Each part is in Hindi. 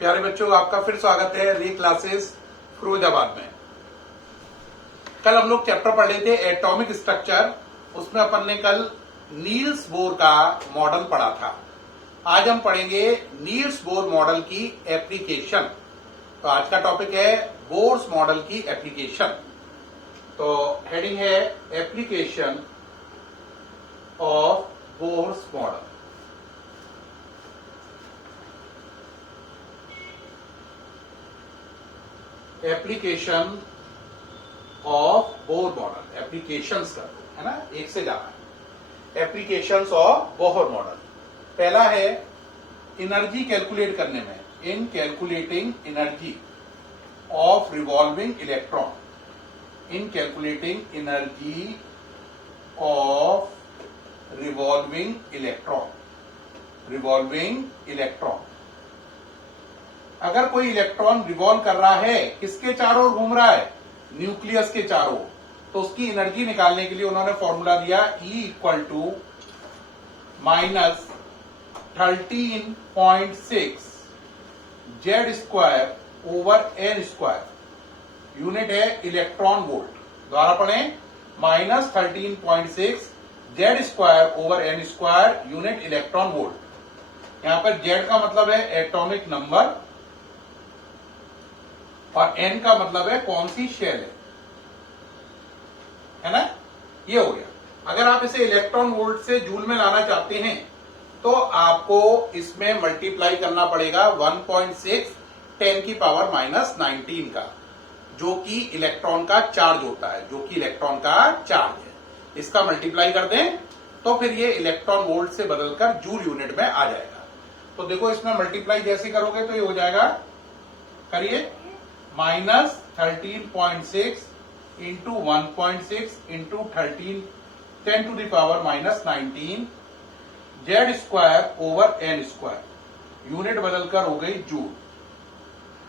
प्यारे बच्चों, आपका फिर स्वागत है री क्लासेस फिरोजाबाद में। कल हम लोग चैप्टर पढ़ रहे थे एटॉमिक स्ट्रक्चर। उसमें अपन ने कल नील्स बोर का मॉडल पढ़ा था। आज हम पढ़ेंगे नील्स बोर मॉडल की एप्लीकेशन। तो आज का टॉपिक है बोर्स मॉडल की एप्लीकेशन। तो हेडिंग है application of Bohr's model. Application of Bohr model, applications कर दो, है ना, एक से ज्यादा एप्लीकेशंस ऑफ बोर मॉडल। पहला है एनर्जी कैलकुलेट करने में, इन calculating energy of revolving electron, in calculating energy of revolving electron, revolving electron. अगर कोई इलेक्ट्रॉन रिवॉल्व कर रहा है, किसके चारों ओर घूम रहा है? न्यूक्लियस के चारों, तो उसकी एनर्जी निकालने के लिए उन्होंने फॉर्मूला दिया E equal to -13.6 Z square over N square. Unit है इलेक्ट्रॉन वोल्ट। द्वारा पढ़े, -13.6 Z square over N square, unit electron volt. यहां पर जेड का मतलब है एटॉमिक नंबर और एन का मतलब है कौन सी शेल है ना। ये हो गया। अगर आप इसे इलेक्ट्रॉन वोल्ट से जूल में लाना चाहते हैं तो आपको इसमें मल्टीप्लाई करना पड़ेगा 1.6 10 की पावर -19 का, जो कि इलेक्ट्रॉन का चार्ज होता है, जो कि इलेक्ट्रॉन का चार्ज है। इसका मल्टीप्लाई कर दें तो फिर ये इलेक्ट्रॉन वोल्ट से बदलकर जूल यूनिट में आ जाएगा। तो देखो, इसमें मल्टीप्लाई जैसे करोगे तो ये हो जाएगा, करिए, -13.6 into 1.6 into 13 10 to the power -19 Z square over N square. Unit बदलकर हो गई जूल।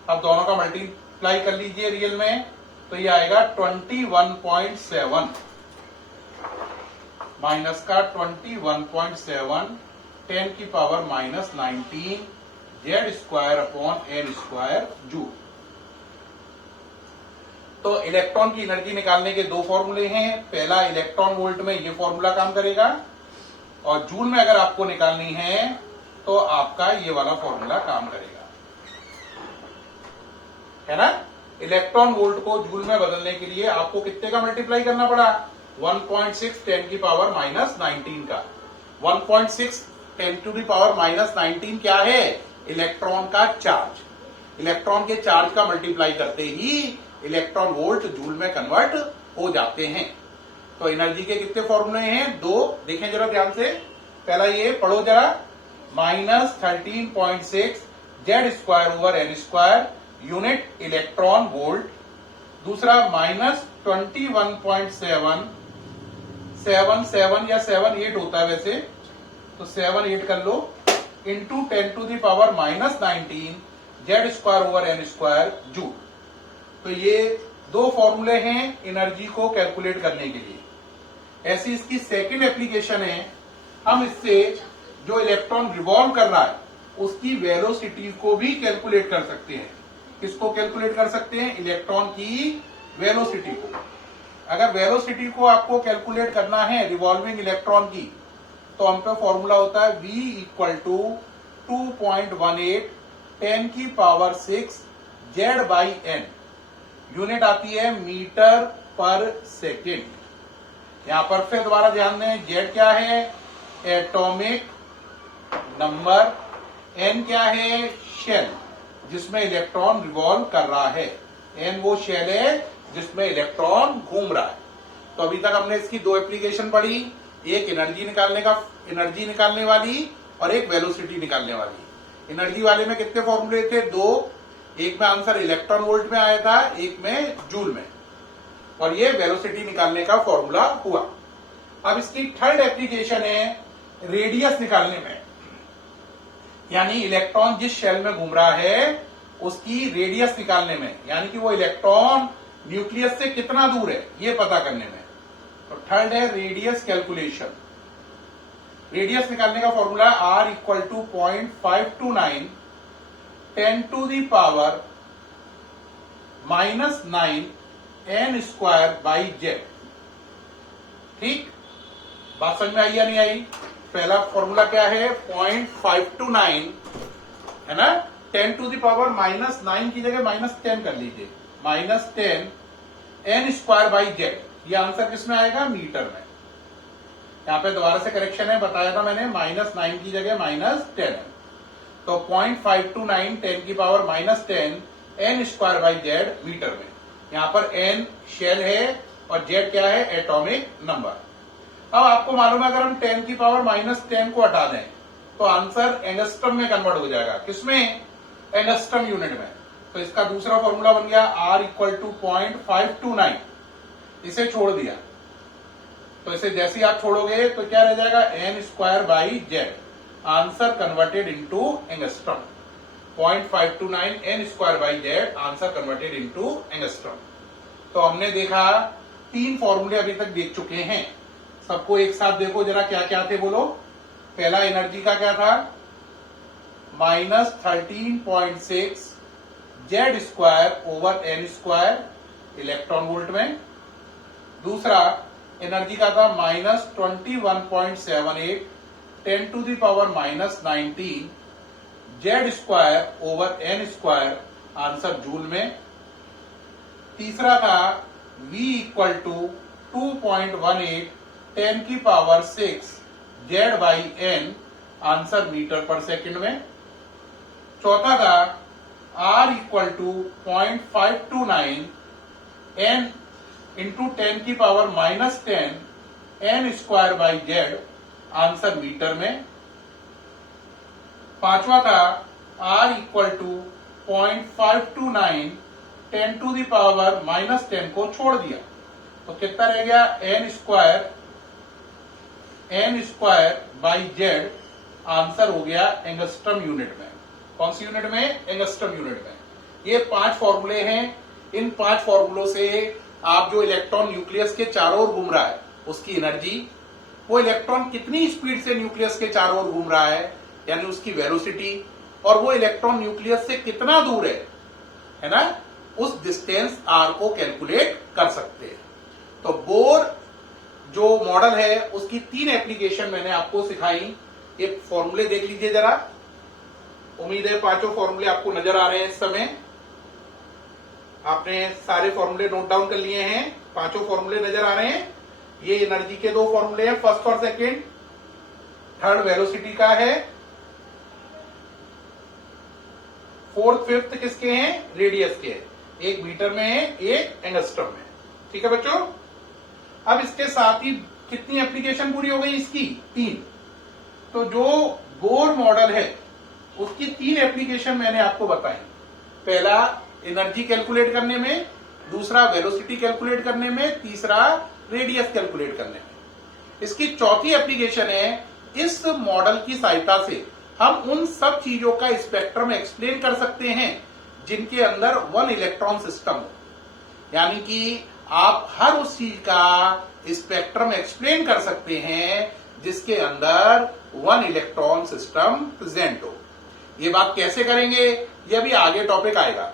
अब दोनों का मल्टीप्लाई कर लीजिए रियल में, तो ये आएगा 21.7 माइनस का 21.7 10 की power -19 Z square upon N square joule. तो इलेक्ट्रॉन की एनर्जी निकालने के दो फॉर्मूले हैं। पहला, इलेक्ट्रॉन वोल्ट में ये फॉर्मूला काम करेगा, और जूल में अगर आपको निकालनी है तो आपका ये वाला फॉर्मूला काम करेगा, है ना। इलेक्ट्रॉन वोल्ट को जूल में बदलने के लिए आपको कितने का मल्टीप्लाई करना पड़ा? 1.6 10 की पावर -19 का। 1.6 10 टू द पावर -19 क्या है? इलेक्ट्रॉन का चार्ज। इलेक्ट्रॉन के चार्ज का मल्टीप्लाई करते ही इलेक्ट्रॉन वोल्ट जूल में कन्वर्ट हो जाते हैं। तो एनर्जी के कितने फॉर्मूले हैं? दो। देखें जरा ध्यान से। पहला ये पढ़ो जरा, -13.6 Z square over N square, unit electron volt. दूसरा -21.7 या 7 8 होता है वैसे, तो 7 8 कर लो, into 10 to the power -19 Z square over N square joule. तो ये दो फॉर्मूले हैं एनर्जी को कैलकुलेट करने के लिए। ऐसी इसकी सेकंड एप्लीकेशन है, हम इससे जो इलेक्ट्रॉन रिवॉल्व कर रहा है उसकी वेलोसिटी को भी कैलकुलेट कर सकते हैं। किसको कैलकुलेट कर सकते हैं? इलेक्ट्रॉन की वेलोसिटी को। अगर वेलोसिटी को आपको कैलकुलेट करना है रिवॉल्विंग इलेक्ट्रॉन की, तो हम पे फॉर्मूला होता है V इक्वल टू 2.18 10 की power 6 Z by N. Unit आती है मीटर पर सेकेंड। यहां पर फिर दोबारा ध्यान दें, जेड क्या है? Atomic number. एन क्या है? शेल, जिसमें इलेक्ट्रॉन रिवॉल्व कर रहा है। एन वो शेल है जिसमें इलेक्ट्रॉन घूम रहा है। तो अभी तक हमने इसकी दो एप्लीकेशन पढ़ी, एक एनर्जी निकालने वाली और एक वेलोसिटी निकालने वाली। एनर्जी वाले में कितने फॉर्मूले थे? दो। एक में आंसर इलेक्ट्रॉन वोल्ट में आया था, एक में जूल में, और ये वेलोसिटी निकालने का फॉर्मूला हुआ। अब इसकी थर्ड एप्लीकेशन है रेडियस निकालने में, यानी इलेक्ट्रॉन जिस शेल में घूम रहा है उसकी रेडियस निकालने में, यानी कि वो इलेक्ट्रॉन न्यूक्लियस से कितना दूर है ये पता करने में। तो थर्ड है रेडियस कैलकुलेशन। रेडियस निकालने का formula R equal to 0.529 10 to the power -9 n square by Z. ठीक, बात समझ में आई या नहीं आई? पहला फॉर्मूला क्या है? 0.529 है ना, 10 टू दी पावर -9 की जगह -10 कर लीजिए, -10 n स्क्वायर बाई जेड। ये आंसर किसमें आएगा? मीटर में। यहां पे दोबारा से करेक्शन है, बताया था मैंने, -9 की जगह -10 है, तो 0.529 10 की power -10 n square by Z metre में। यहां पर n शेल है और z क्या है? Atomic number. अब आपको मालूम है, अगर हम 10 की पावर -10 को हटा दें तो आंसर एंगस्ट्रम में कन्वर्ट हो जाएगा। किसमें? एंगस्ट्रम यूनिट में। तो इसका दूसरा फॉर्मूला बन गया R = 0.529। इसे छोड़ दिया तो इसे जैसे ही आप छोड़ोगे तो क्या रह जाएगा? n square by Z. Answer converted into angstrom. 0.529 n square by Z, answer converted into angstrom. तो हमने देखा 3 फॉर्मूले अभी तक देख चुके हैं। सबको एक साथ देखो जरा, क्या क्या थे बोलो। पहला एनर्जी का क्या था? -13.6 Z square over N square electron volt में। दूसरा एनर्जी का था -21.78 10 to the power -19 Z square over N square, answer joule में। तीसरा था V = 2.18 10 की power 6 Z by N, answer metre पर सेकंड में। चौथा था R = 0.529 n इंटू 10 की power -10 n square by Z, answer metre में। पांचवा था R = 0.529 10 टू दी पावर -10 को छोड़ दिया तो कितना रह गया? n square by Z, answer हो गया एंगस्ट्रम यूनिट में। कौन सी यूनिट में? एंगस्ट्रम यूनिट में। ये 5 फॉर्मूले हैं। इन 5 फॉर्मूलों से आप जो इलेक्ट्रॉन न्यूक्लियस के चारों ओर घूम रहा है उसकी एनर्जी, वो इलेक्ट्रॉन कितनी स्पीड से न्यूक्लियस के चारों ओर घूम रहा है यानी उसकी वेलोसिटी, और वो इलेक्ट्रॉन न्यूक्लियस से कितना दूर है ना, उस डिस्टेंस r को कैलकुलेट कर सकते हैं। तो बोर जो मॉडल है उसकी 3 एप्लीकेशन मैंने आपको सिखाई। ये फॉर्मूले देख लीजिए जरा। उम्मीद है 5 फॉर्मूले आपको नजर आ रहे हैं इस समय। आपने सारे फॉर्मूले नोट डाउन कर लिए हैं। 5 फॉर्मूले नजर आ रहे हैं। ये एनर्जी के 2 फॉर्मूले हैं, फर्स्ट और सेकंड। थर्ड वेलोसिटी का है। फोर्थ फिफ्थ किसके हैं? रेडियस के। एक मीटर में है, एक एंगस्ट्रम में। ठीक है बच्चों। अब इसके साथ ही कितनी एप्लीकेशन पूरी हो गई इसकी? 3। तो जो बोर मॉडल है उसकी 3 एप्लीकेशन मैंने आपको बताई। पहला एनर्जी कैलकुलेट करने में, दूसरा वेलोसिटी कैलकुलेट करने में, तीसरा रेडियस कैलकुलेट करने में। इसकी चौथी एप्लीकेशन है, इस मॉडल की सहायता से हम उन सब चीजों का स्पेक्ट्रम एक्सप्लेन कर सकते हैं जिनके अंदर 1 इलेक्ट्रॉन सिस्टम हो। यानी कि आप हर उस चीज का स्पेक्ट्रम एक्सप्लेन कर सकते हैं जिसके अंदर 1 इलेक्ट्रॉन सिस्टम प्रेजेंट हो। ये बात कैसे करेंगे ये अभी आगे टॉपिक आएगा।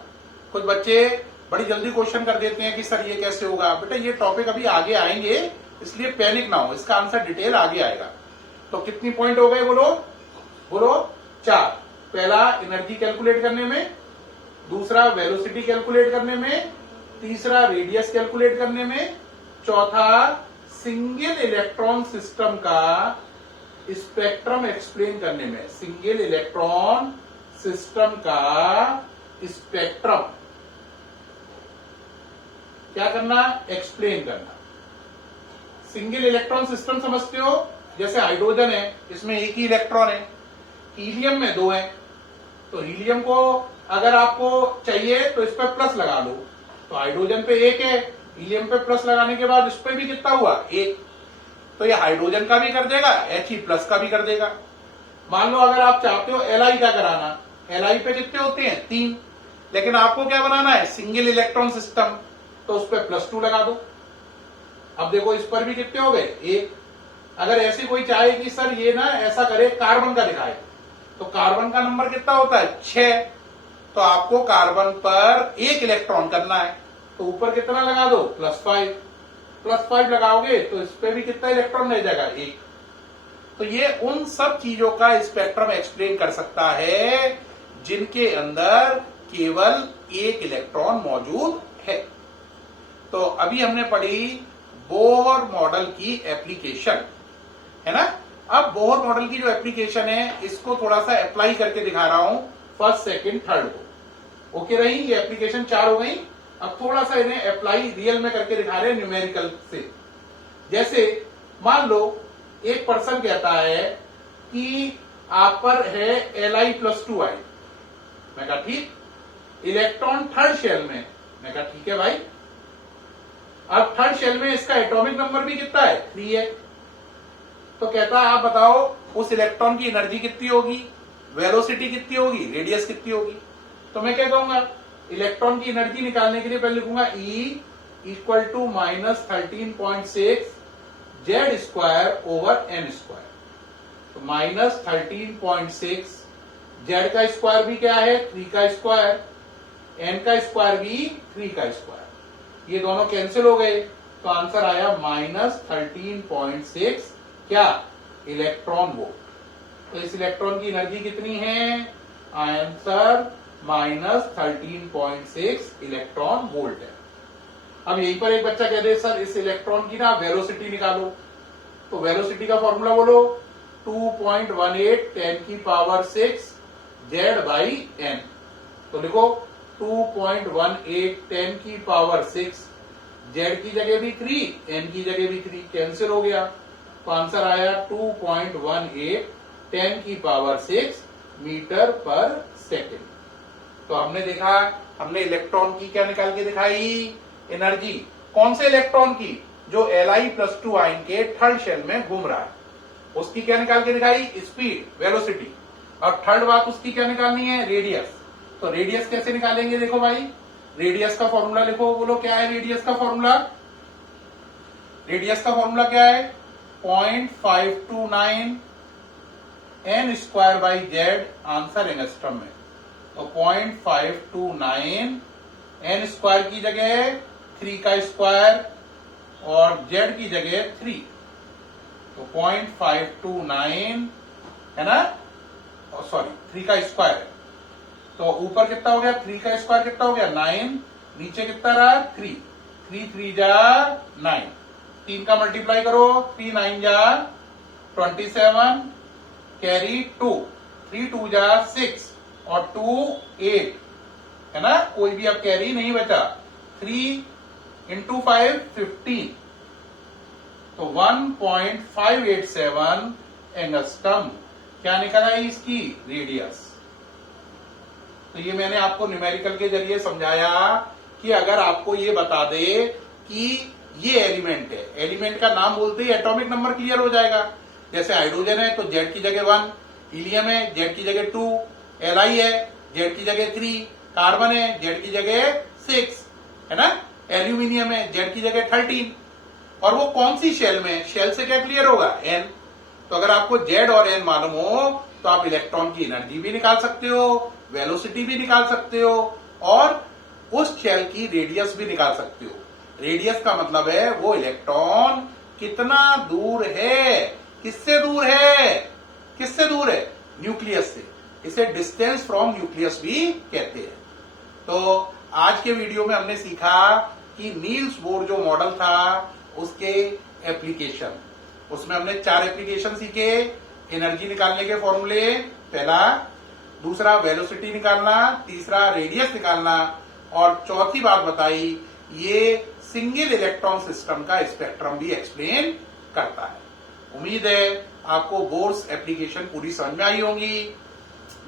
कुछ बच्चे बड़ी जल्दी क्वेश्चन कर देते हैं कि सर ये कैसे होगा। बेटा ये टॉपिक अभी आगे आएंगे, इसलिए पैनिक ना हो, इसका आंसर डिटेल आगे आएगा। तो कितनी पॉइंट हो गए बोलो? बोलो 4। पहला एनर्जी कैलकुलेट करने में, दूसरा वेलोसिटी कैलकुलेट करने में, तीसरा रेडियस कैलकुलेट करने में, चौथा सिंगल इलेक्ट्रॉन सिस्टम का स्पेक्ट्रम एक्सप्लेन करने में। सिंगल इलेक्ट्रॉन सिस्टम का स्पेक्ट्रम क्या करना? एक्सप्लेन करना। सिंगल इलेक्ट्रॉन सिस्टम समझते हो? जैसे हाइड्रोजन है, इसमें एक ही इलेक्ट्रॉन है। हीलियम में 2 है, तो हीलियम को अगर आपको चाहिए तो इस पर प्लस लगा लो, तो हाइड्रोजन पे 1 है, हीलियम पे प्लस लगाने के बाद इस पे भी कितना हुआ? 1। तो ये हाइड्रोजन का भी कर देगा, He+ का भी कर देगा। मान लो अगर आप चाहते हो Li का कराना, Li पे कितने होते हैं? 3। लेकिन आपको क्या बनाना है? सिंगल इलेक्ट्रॉन सिस्टम, तो उस पर +2 लगा दो। अब देखो इस पर भी कितने हो गए? 1। अगर ऐसे कोई चाहे कि सर ये ना ऐसा करे, कार्बन का दिखाए, तो कार्बन का नंबर कितना होता है? 6। तो आपको कार्बन पर एक इलेक्ट्रॉन करना है, तो ऊपर कितना लगा दो, +5 लगाओगे तो इस पे भी कितना इलेक्ट्रॉन रह जाएगा, 1। तो ये उन सब चीजों का स्पेक्ट्रम एक्सप्लेन कर सकता है जिनके अंदर केवल एक इलेक्ट्रॉन मौजूद है। तो अभी हमने पढ़ी बोहर मॉडल की एप्लीकेशन, है ना। अब बोहर मॉडल की जो एप्लीकेशन है इसको थोड़ा सा अप्लाई करके दिखा रहा हूं फर्स्ट, सेकंड, थर्ड को। ओके रही, ये एप्लीकेशन 4 हो गई। अब थोड़ा सा इन्हें अप्लाई रियल में करके दिखा रहे हैं न्यूमेरिकल से। जैसे मान लो एक पर्सन कहता है कि आप पर है Li+2i। मैं कहा ठीक, इलेक्ट्रॉन थर्ड शेल में। मैं कहा ठीक है भाई। अब थर्ड शेल में इसका एटॉमिक नंबर भी कितना है, 3 है। तो कहता है आप बताओ उस इलेक्ट्रॉन की एनर्जी कितनी होगी, वेलोसिटी कितनी होगी, रेडियस कितनी होगी। तो मैं क्या कहूंगा, इलेक्ट्रॉन की एनर्जी निकालने के लिए पहले लिखूंगा E = -13.6 Z²/n²। तो -13.6 Z का स्क्वायर भी क्या है, 3 का स्क्वायर, n का स्क्वायर भी 3 का स्क्वायर। ये दोनों कैंसिल हो गए, तो आंसर आया -13.6 क्या, इलेक्ट्रॉन वोल्ट। तो इस इलेक्ट्रॉन की एनर्जी कितनी है, आंसर -13.6 इलेक्ट्रॉन वोल्ट है। अब यहीं पर एक बच्चा कह दे सर इस इलेक्ट्रॉन की ना वेलोसिटी निकालो। तो वेलोसिटी का फॉर्मूला बोलो, 2.18 10⁶ Z/n। तो लिखो 2.18 10⁶ Z की जगह भी 3, n की जगह भी 3, कैंसिल हो गया। तो आंसर आया 2.18 10⁶ मीटर/सेकेंड। तो हमने देखा, हमने इलेक्ट्रॉन की क्या निकाल के दिखाई, एनर्जी। कौन से इलेक्ट्रॉन की, जो Li+2 आयन के थर्ड शेल में घूम रहा है, उसकी क्या निकाल के दिखाई, स्पीड, वेलोसिटी। और थर्ड बात उसकी क्या निकालनी है, रेडियस। तो रेडियस कैसे निकालेंगे, देखो भाई, रेडियस का फॉर्मूला लिखो, बोलो क्या है रेडियस का फॉर्मूला। रेडियस का फॉर्मूला क्या है, 0.529 n²/z, आंसर एंगस्ट्रम में। तो 0.529 n² की जगह 3 का स्क्वायर और z की जगह 3। तो 0.529 है ना, सॉरी 3 का स्क्वायर है। तो ऊपर कितना हो गया, 3 का स्क्वायर कितना हो गया, 9, नीचे कितना रहा, 3, 3 3 जा 9, 3 का मल्टीप्लाई करो, 3 9 जा 27, कैरी 2, 3 2 जा 6 और 2 8, है ना, कोई भी अब कैरी नहीं बचा। 3 × 5 15, तो 1.587 एंगस्ट्रम क्या निकला है इसकी, रेडियस। तो ये मैंने आपको न्यूमेरिकल के जरिए समझाया कि अगर आपको ये बता दे कि ये एलिमेंट है, एलिमेंट का नाम बोलते ही एटॉमिक नंबर क्लियर हो जाएगा। जैसे हाइड्रोजन है तो Z की जगह 1, हीलियम है Z की जगह 2, Li है Z की जगह 3, कार्बन है Z की जगह 6, है ना, एल्यूमिनियम है Z की जगह 13। और वो कौन सी शेल में, शेल से क्या क्लियर होगा, N। तो अगर आपको Z और N मालूम हो तो आप इलेक्ट्रॉन की एनर्जी भी निकाल सकते हो, वेलोसिटी भी निकाल सकते हो और उस शेल की रेडियस भी निकाल सकते हो। रेडियस का मतलब है वो इलेक्ट्रॉन कितना दूर है, किससे दूर है, किससे दूर है, न्यूक्लियस से। इसे डिस्टेंस फ्रॉम न्यूक्लियस भी कहते हैं। तो आज के वीडियो में हमने सीखा कि नील्स बोर जो मॉडल था उसके एप्लीकेशन, उसमें हमने 4 एप्लीकेशन सीखे। एनर्जी निकालने के फॉर्मूले, पहला, दूसरा वेलोसिटी निकालना, तीसरा रेडियस निकालना और चौथी बात बताई ये सिंगल इलेक्ट्रॉन सिस्टम का स्पेक्ट्रम भी एक्सप्लेन करता है। उम्मीद है आपको बोर्स एप्लीकेशन पूरी समझ में आई होंगी।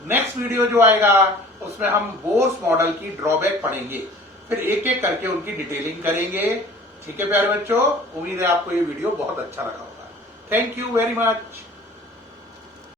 नेक्स्ट वीडियो जो आएगा उसमें हम बोर्स मॉडल की ड्रॉबैक पढ़ेंगे, फिर एक एक करके उनकी डिटेलिंग करेंगे। ठीक है प्यारे बच्चों, उम्मीद है आपको ये वीडियो बहुत अच्छा लगा होगा। Thank you very much.